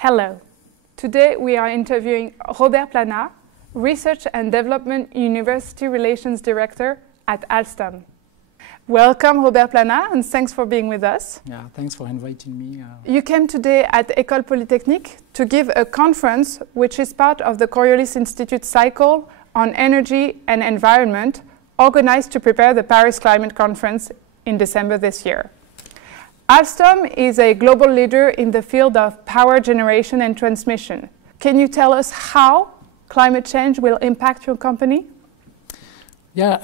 Hello. Today we are interviewing Robert Plana, Research and Development University Relations Director at Alstom. Welcome, Robert Plana, and thanks for being with us. Yeah, thanks for inviting me. You came today at École Polytechnique to give a conference which is part of the Coriolis Institute cycle on energy and environment, organized to prepare the Paris Climate Conference in December this year. Alstom is a global leader in the field of power generation and transmission. Can you tell us how climate change will impact your company? Yeah,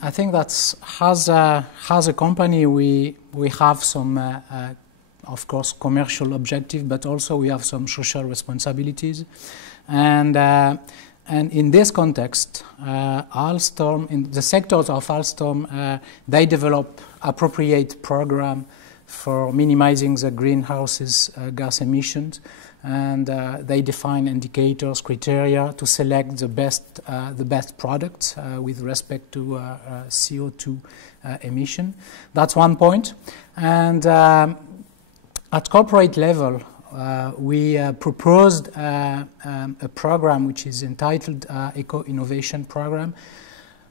I think that's as a company we have some, of course, commercial objective, but also we have some social responsibilities, and in this context, Alstom, in the sectors of Alstom, they develop appropriate program for minimizing the greenhouse gas emissions, and they define indicators, criteria to select the best products with respect to CO2 emission. That's one point. And at corporate level, we proposed a program which is entitled Eco-Innovation Program.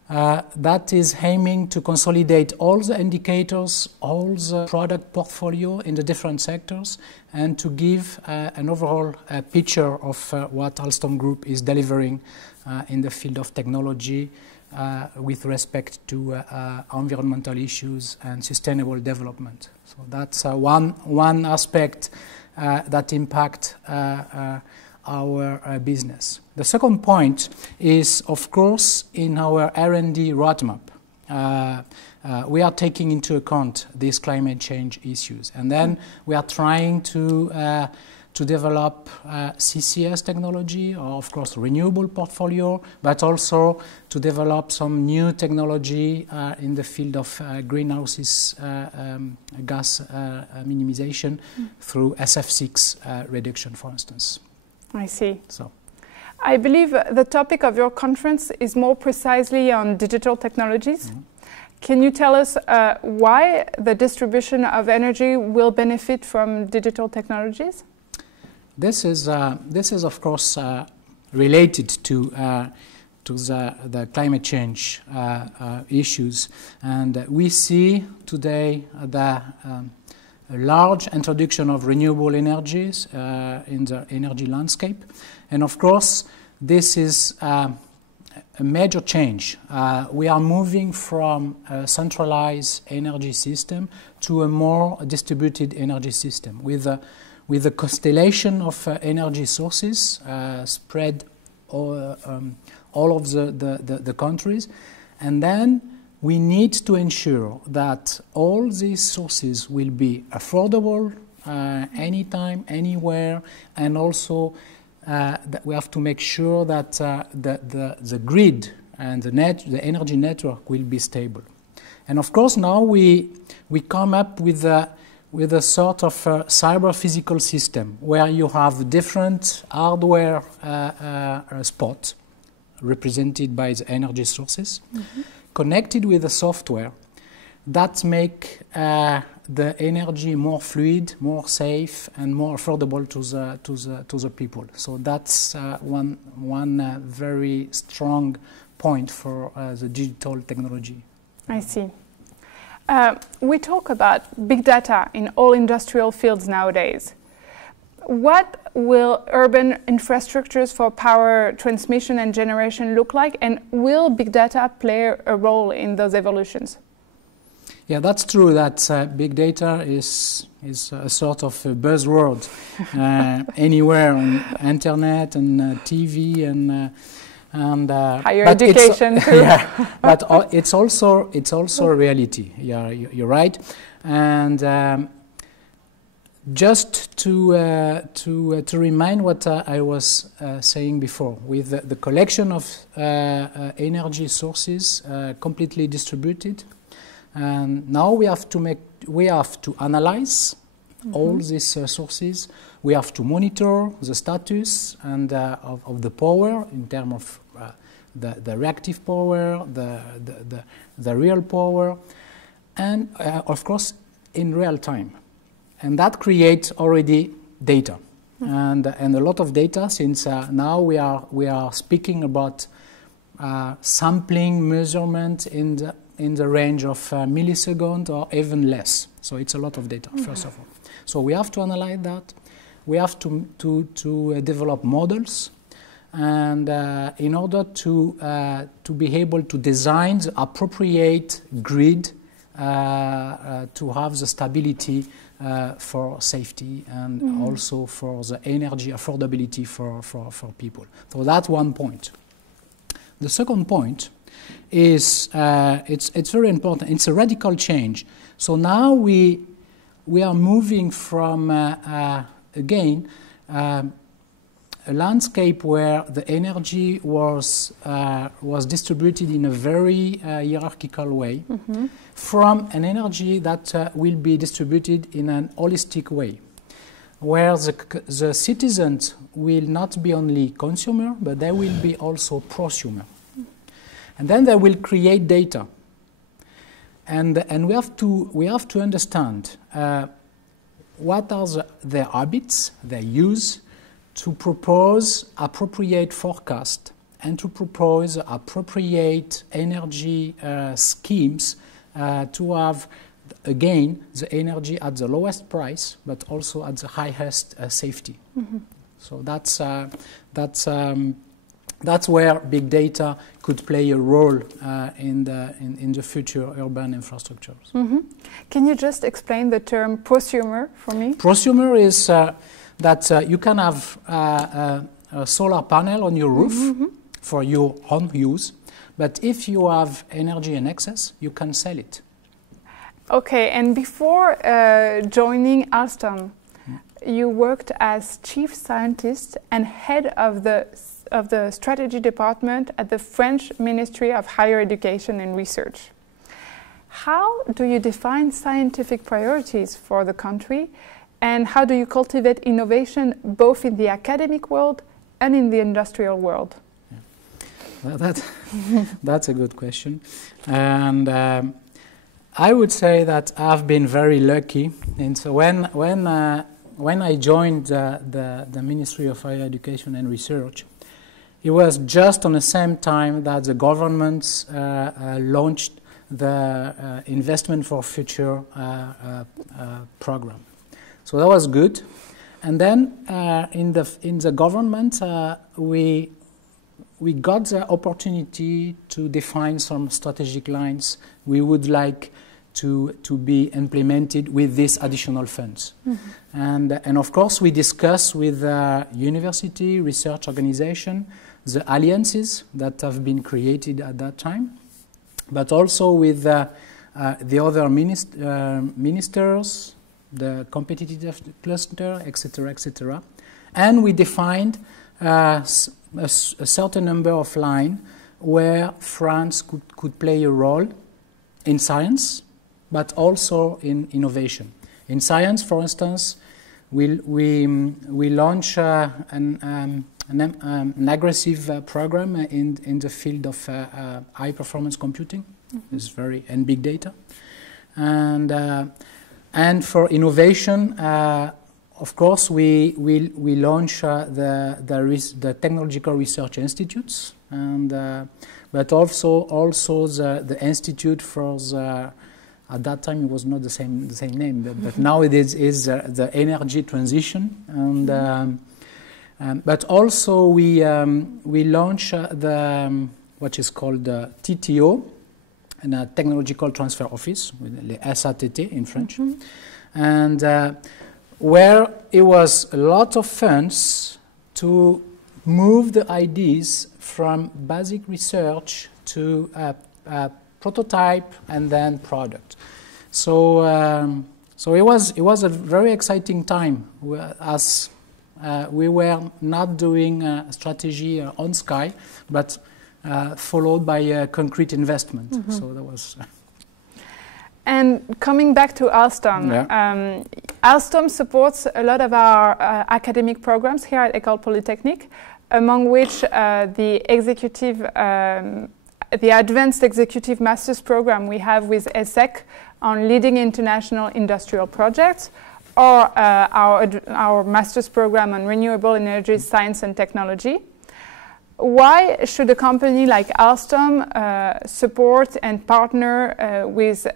That is aiming to consolidate all the indicators, all the product portfolio in the different sectors, and to give an overall picture of what Alstom Group is delivering in the field of technology with respect to environmental issues and sustainable development. So that's one aspect that impacts our business. The second point is, of course, in our R&D roadmap. We are taking into account these climate change issues, and then we are trying to develop CCS technology, or of course renewable portfolio, but also to develop some new technology in the field of greenhouse gas minimization through SF6 reduction, for instance. I see. So, I believe the topic of your conference is more precisely on digital technologies. Mm-hmm. Can you tell us why the distribution of energy will benefit from digital technologies? This is of course related to the climate change issues, and we see today the a large introduction of renewable energies in the energy landscape. And of course, this is a major change. We are moving from a centralized energy system to a more distributed energy system with a constellation of energy sources spread all of the countries. And then we need to ensure that all these sources will be affordable anytime, anywhere, and also that we have to make sure that the grid and the energy network will be stable. And of course, now we come up with a sort of cyber physical system where you have different hardware spots represented by the energy sources. Mm-hmm. Connected with the software that make the energy more fluid, more safe, and more affordable to the people. So that's one very strong point for the digital technology. I see. We talk about big data in all industrial fields nowadays. What will urban infrastructures for power transmission and generation look like, and will big data play a role in those evolutions? Yeah, that's true that big data is a sort of a buzzword anywhere on internet and TV and higher education too. Yeah, but it's also a reality. Yeah, you're right, and. Just to remind what I was saying before, with the collection of energy sources completely distributed, and now we have to analyze mm-hmm. all these sources. We have to monitor the status and of the power in terms of the reactive power, the real power, and of course in real time. And that creates already data. and a lot of data, since now we are speaking about sampling measurement in the range of milliseconds or even less. So it's a lot of data, first of all. So we have to analyze that. We have to develop models, and in order to be able to design the appropriate grid to have the stability for safety and also for the energy affordability for people. So that's one point. The second point is it's very important. It's a radical change. So now we are moving from again a landscape where the energy was distributed in a very hierarchical way, from an energy that will be distributed in an holistic way, where the citizens will not be only consumer, but they will be also prosumer. And then they will create data. And we have to understand what are their habits, their use, to propose appropriate forecast and to propose appropriate energy schemes to have, again, the energy at the lowest price, but also at the highest safety. So that's where big data could play a role in the future urban infrastructures. Can you just explain the term prosumer for me? Prosumer is that you can have a solar panel on your roof for your home use, but if you have energy in excess, you can sell it. Okay, and before joining Alstom, you worked as chief scientist and head of the strategy department at the French Ministry of Higher Education and Research. How do you define scientific priorities for the country, and how do you cultivate innovation both in the academic world and in the industrial world? Well, that's a good question. And I would say that I've been very lucky. And so when I joined the Ministry of Higher Education and Research, it was just on the same time that the government launched the Investment for Future program. So that was good. And then in the government, we got the opportunity to define some strategic lines we would like to be implemented with these additional funds. And of course, we discuss with university, research organization, the alliances that have been created at that time, but also with the other ministers, the competitive cluster, etc., etc. And we defined a certain number of lines where France could play a role in science, but also in innovation. In science, for instance, we launch an aggressive program in the field of high-performance computing, and big data, and for innovation, of course, we launch the technological research institutes, but also the institute for the. At that time, it was not the same name, but now it is the energy transition, and but also we launch what is called the TTO, and a Technological Transfer Office, the SATT in French, and where it was a lot of funds to move the ideas from basic research to prototype and then product. So it was a very exciting time, as we were not doing a strategy on sky, but followed by a concrete investment. So that was. And coming back to Alstom, Alstom supports a lot of our academic programs here at École Polytechnique, among which the Advanced Executive Master's Program we have with ESSEC on leading international industrial projects, or our master's program on renewable energy science and technology. Why should a company like Alstom support and partner with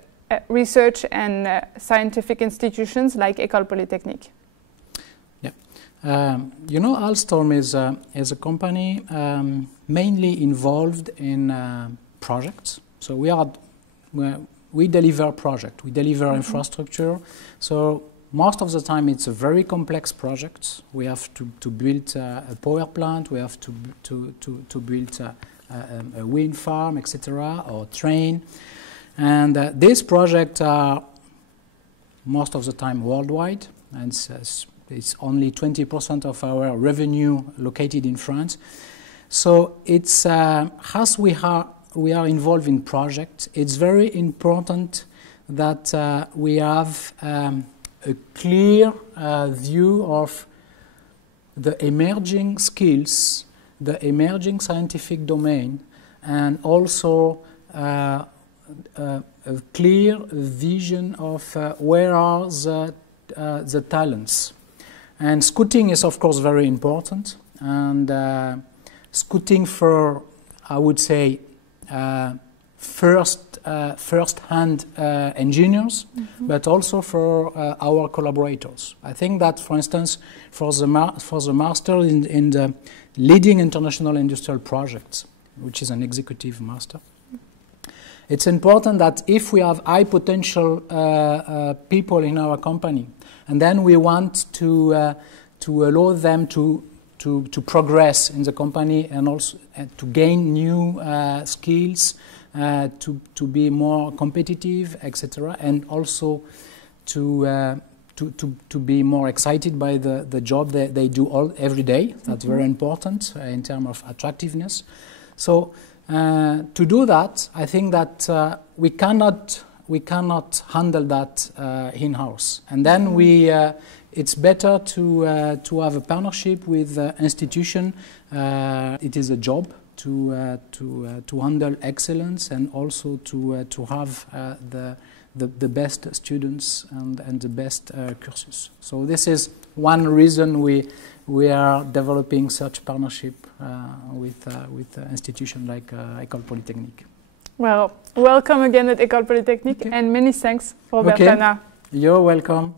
research and scientific institutions like École Polytechnique? You know, Alstom is a company mainly involved in projects. So we deliver projects, we deliver infrastructure. So most of the time it's a very complex project. We have to build a power plant, we have to build a wind farm, etc., or train. And these projects are most of the time worldwide, and it's only 20% of our revenue located in France. So it's as we are involved in projects, it's very important that we have a clear view of the emerging skills, the emerging scientific domain, and also a clear vision of where are the talents. And scouting is, of course, very important. And scouting for, I would say, first-hand engineers, but also for our collaborators. I think that, for instance, for the master in the leading international industrial projects, which is an executive master, it's important that if we have high potential people in our company, and then we want to allow them to progress in the company and also to gain new skills, to be more competitive, etc., and also to be more excited by the job that they do every day. That's very important in terms of attractiveness. So to do that, I think that we cannot handle that in-house, and then it's better to have a partnership with institution. It is a job to handle excellence and also to have the best students and the best courses. So this is one reason we are developing such partnership with institutions like École Polytechnique. Well, welcome again at École Polytechnique, and many thanks, Robert Plana. You're welcome.